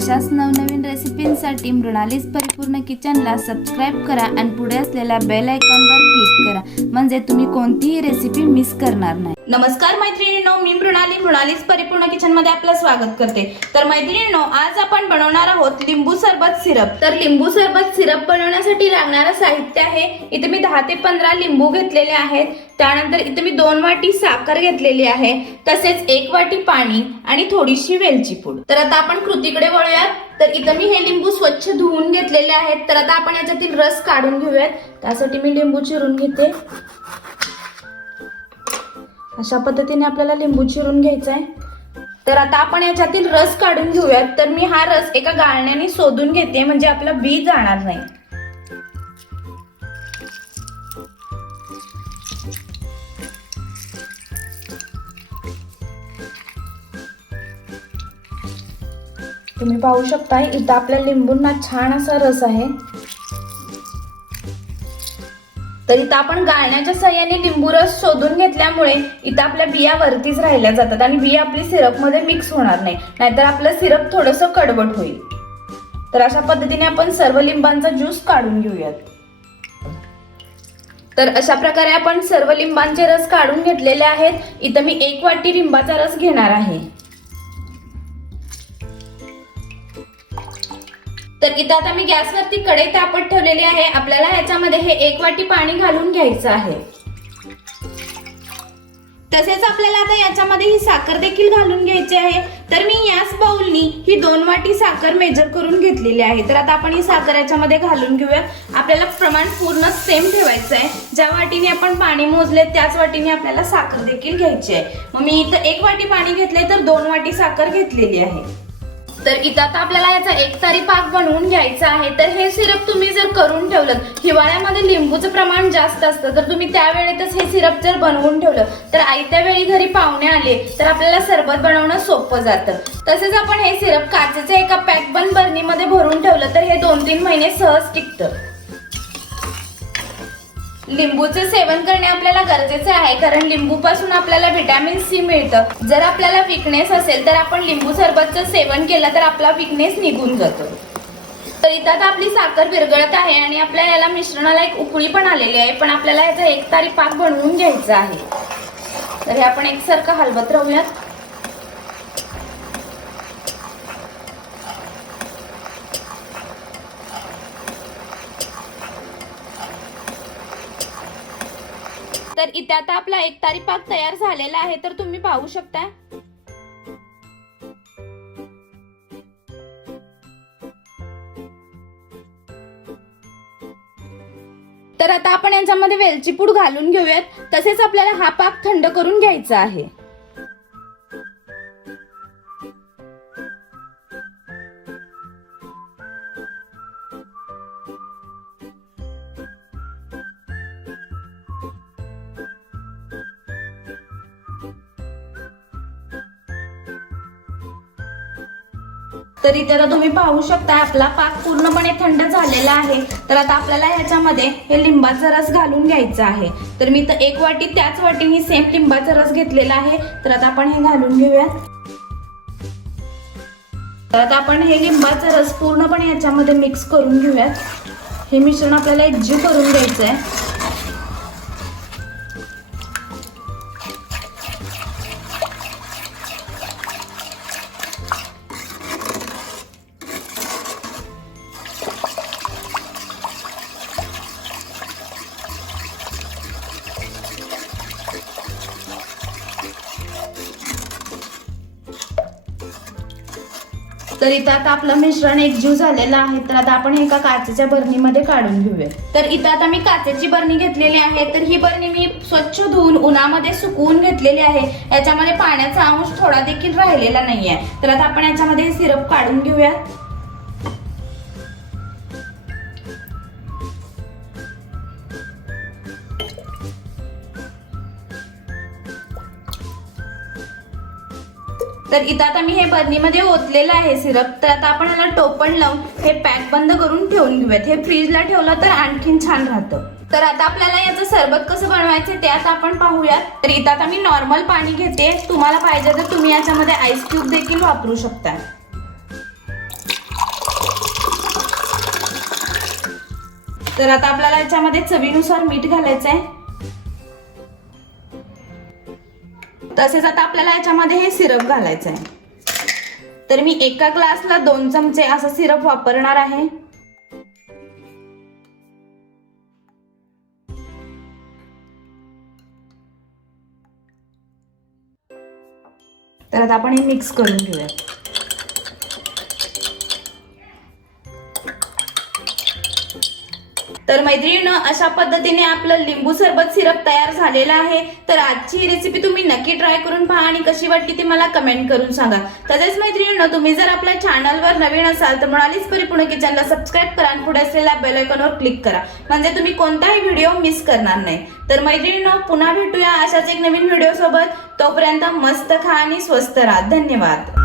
अशाच नवनवीन रेसिपींसाठी मृणालीस परिपूर्ण किचनला सबस्क्राईब करा आणि पुढे असलेल्या बेल आयकॉनवर क्लिक करा. म्हणजे तुम्ही कोणतीही रेसिपी मिस करणार नाही. नमस्कार मैत्रिणींनो मी मृणाली. मृणालीच परिपूर्ण किचनमध्ये आपलं स्वागत करते. तर मैत्रिणींनो आज आपण बनवणार आहोत लिंबू सरबत सिरप. तर लिंबू सरबत सिरप बनवण्यासाठी लागणारं साहित्य आहे. इथे मी दहा ते पंधरा लिंबू घेतलेले आहेत. त्यानंतर इथे मी दोन वाटी साखर घेतलेली आहे. तसेच एक वाटी पाणी आणि थोडीशी वेलची पूड. तर आता आपण कृतीकडे वळूयात. तर इथं मी हे लिंबू स्वच्छ धुवून घेतलेले आहेत. तर आता आपण याच्यातील रस काढून घेऊयात. त्यासाठी मी लिंबू चिरून घेते. अशा पद्धतीने आपल्याला लिंबू चिरून घ्यायचा आहे. तर आता आपण याच्यातील रस काढून घेऊयात. तर मी हा रस एका गाळण्याने शोधून घेते. म्हणजे आपला बी जाणार नाही. तुम्ही पाहू शकता इथं आपल्या लिंबूंना छान असा रस आहे. तर इथं आपण गाळण्याच्या सहाय्याने लिंबू रस शोधून घेतल्यामुळे इथं आपल्या बिया वरतीच राहिल्या जातात आणि बिया आपली सिरपमध्ये मिक्स होणार नाही नाहीतर आपलं सिरप थोडंसं कडवट होईल. तर अशा पद्धतीने आपण सर्व लिंबांचा ज्यूस काढून घेऊयात. तर अशा प्रकारे आपण सर्व लिंबांचे रस काढून घेतलेले आहेत. इथं मी एक वाटी लिंबाचा रस घेणार आहे. तर इथं आता मी गॅसवरती कडे तापत ठेवलेली आहे. आपल्याला ह्याच्यामध्ये हे एक वाटी पाणी घालून घ्यायचं आहे. तसेच आपल्याला आता याच्यामध्ये ही साखर देखील घालून घ्यायची आहे. तर मी याच बाउलनी ही दोन वाटी साखर मेजर करून घेतलेली आहे. तर आता आपण ही साखर याच्यामध्ये घालून घेऊया. आपल्याला प्रमाण पूर्ण सेम ठेवायचं आहे. ज्या वाटीने आपण पाणी मोजले त्याच वाटीने आपल्याला साखर देखील घ्यायची आहे. मग मी इथं एक वाटी पाणी घेतले तर दोन वाटी साखर घेतलेली आहे. तर इथं आता आपल्याला याचा एक तारी पाक बनवून घ्यायचा आहे. तर हे सिरप तुम्ही जर करून ठेवलं हिवाळ्यामध्ये लिंबूचं प्रमाण जास्त असतं तर तुम्ही त्यावेळेतच हे सिरप जर बनवून ठेवलं तर आयत्या वेळी घरी पाहुणे आले तर आपल्याला सरबत बनवणं सोपं जातं. तसेच आपण हे सिरप काचेच्या एका पॅक बन बरणीमध्ये भरून ठेवलं तर हे दोन तीन महिने सहज टिकतं. लिंबूचं सेवन करणे आपल्याला गरजेचे आहे कारण लिंबू पासून आपल्याला व्हिटॅमिन सी मिळतं. जर आपल्याला विकनेस असेल तर आपण लिंबू सरबतचं सेवन केलं तर आपला विकनेस निघून जातो. तर इथं आता आपली साखर विरघळत आहे आणि आपल्या याला मिश्रणाला एक उकळी पण आलेली आहे पण आपल्याला याचा एक तारी पाक बनवून घ्यायचा आहे. तर हे आपण एकसारखं हलवत राहूयात. तर इथे आता आपला एक तारी पाक तयार झालेला आहे तर तुम्ही पाहू शकता तर आता आपण यांच्यामध्ये वेलची पूड घालून घेऊयात. तसेच आपल्याला हा पाक थंड करून घ्यायचा आहे. तर इथे तुम्ही पाहू शकता आपला पाक पूर्णपणे थंड झालेला आहे. तर आता आपल्याला ह्याच्यामध्ये हे लिंबाचा रस घालून घ्यायचा आहे. तर मी तर एक वाटी त्याच वाटीने सेम लिंबाचा रस घेतलेला आहे. तर आता आपण हे घालून घेऊयात. तर आता आपण हे लिंबाचा रस पूर्णपणे याच्यामध्ये मिक्स करून घेऊयात. हे मिश्रण आपल्याला एकजीव करून घ्यायचं आहे तर इथं आता आपलं मिश्रण एकजीव झालेलं आहे तर आता आपण एका काचेच्या बरणीमध्ये काढून घेऊया. तर इथं आता मी काचेची बरणी घेतलेली आहे तर ही बरणी मी स्वच्छ धुवून उन्हामध्ये सुकवून घेतलेली आहे. याच्यामध्ये पाण्याचा अंश थोडा देखील राहिलेला नाहीये. तर आता आपण याच्यामध्ये सिरप काढून घेऊया तर इथं आता मी हे बरणीमध्ये ओतलेलं आहे सिरप. तर आता आपण याला टोपण लावून हे पॅक बंद करून ठेवून घेऊयात. हे फ्रीजला ठेवलं तर आणखीन छान राहतं. तर आता आपल्याला याचं सरबत कसं बनवायचं ते आता आपण पाहूयात. तर इथं आता मी नॉर्मल पाणी घेते. तुम्हाला पाहिजे तर तुम्ही याच्यामध्ये आईस क्यूब देखील वापरू शकता. तर आता आपल्याला याच्यामध्ये चवीनुसार मीठ घालायचं आहे तसेच आता आपल्याला याच्यामध्ये हे सिरप घालायचं आहे तर मी एका ग्लासला दोन चमचे असं सिरप वापरणार आहे. तर आता आपण हे मिक्स करून घेऊयात. तर मैत्रिणीनं अशा पद्धतीने आपलं लिंबू सरबत सिरप तयार झालेला आहे. तर आजची रेसिपी तुम्ही नक्की ट्राय करून पहा आणि कशी वाटली ती मला कमेंट करून सांगा. तसेच मैत्रिणीनं तुम्ही जर आपल्या चॅनलवर नवीन असाल तर म्हणालीच परिपूर्ण किचनला सबस्क्राईब करा आणि पुढे असलेल्या बेलायकॉनवर क्लिक करा. म्हणजे तुम्ही कोणताही व्हिडिओ मिस करणार नाही. तर मैत्रिणीनं पुन्हा भेटूया अशाच एक नवीन व्हिडिओ सोबत. तोपर्यंत मस्त खा आणि स्वस्त राहा. धन्यवाद.